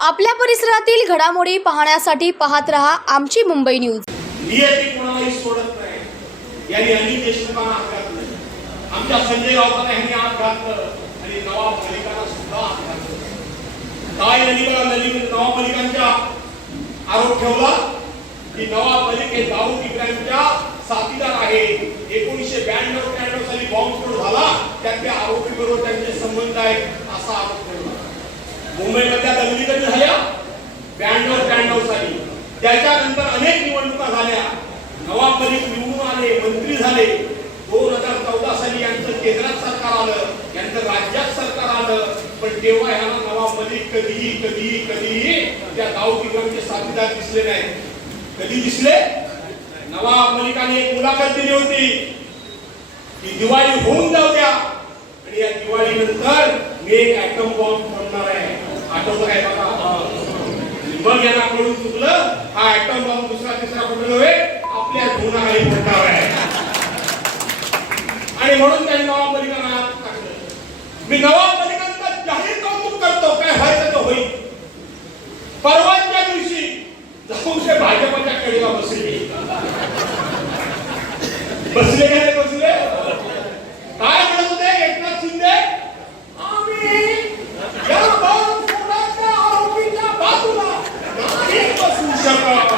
आपल्या परिसरातील घडामोडी पाहण्यासाठी पाहत रहा आमची मुंबई न्यूज. नियती कोणालाही सोडत नाही. यांनी अनिल देशमुखांना हात घातलं आमच्या संजय राऊतांना यांनी हात घातलं आणि नवाब मलिकांना सुद्धा हात घातलं काय नलिका नली नवाब मलिकांच्या आरोप ठेवला की नवाब मलिक हे दाऊद इब्राहिमच्या साथीदार आहे एकोणीसशे ब्याण्णव त्र्याण्णव साली बॉम्बस्फोट झाला त्यातल्या आरोपी बरोबर त्यांचे संबंध आहेत असा आरोप ठेवला मुंबईमधल्या दंगली कधी झाल्या ब्याण्णव त्र्याण्णव साली. त्याच्यानंतर अनेक निवडणुका झाल्या. नवाब मलिक निवडून आले मंत्री झाले. दोन हजार चौदा साली यांचं केंद्रात सरकार आलं यांचं राज्यात सरकार आलं. पण तेव्हा ह्याला नवाब मलिक कधीही कधीही कधीही त्या दाऊद इब्राहिमचे साथीदार दिसले नाहीत. कधी दिसले? नवाब मलिकाने एक मुलाखत दिली होती. ही दिवाळी होऊन जाऊ द्या. आणि या दिवाळीनंतर मी एक ऍटम बॉम्ब फोडणार आहे. आठवतं काय बघा? मग यांना कळून चुकलं. हा ऍटम बॉम्ब दुसरा तिसरा कुठे नव्हे आपल्या धुनाखाली फोडणार आहे. आणि म्हणून त्यांनी नवाब मलिकांना टाकलं. मी नवाब मलिकांचा जाहीर कौतुक करतो. काय व्हायचं तर होईल. परवाच्या दिवशी जाऊन ते भाजपच्या कडेला बसले. बसले काय म्हणत होते एकनाथ शिंदे आम्ही या बॉम्बस्फोटाच्या आरोपीच्या बाजूला नाही बसू शकत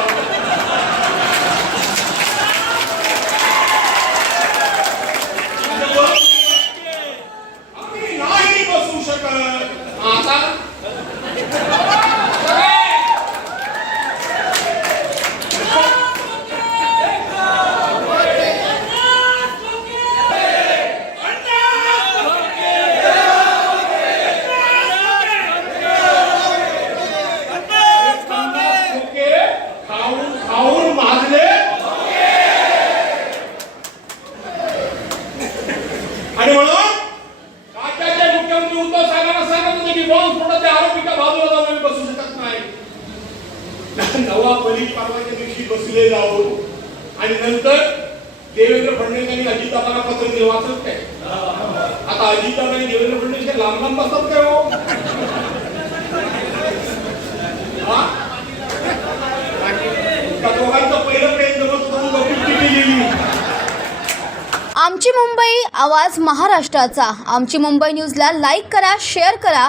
आम्ही नाही बसू शकत आता ओके खाऊन खाऊन माजले आणि म्हणून राज्याचे मुख्यमंत्री उद्धव साहेबांना सांगत होते की त्या आरोपीच्या बाजूला जाऊन आम्ही बसू शकत नाही? नवाब मलिक परवाच्या दिवशी बसले जाऊन आणि नंतर देवेंद्र फडणवीस यांनी अजितदादांना पत्र दिलं वाचत काय? आता अजितदादा आणि देवेंद्र फडणवीस हे लांब लांब बसतात काय हो? आमची मुंबई आवाज महाराष्ट्राचा. आमची मुंबई न्यूजला लाईक करा शेअर करा.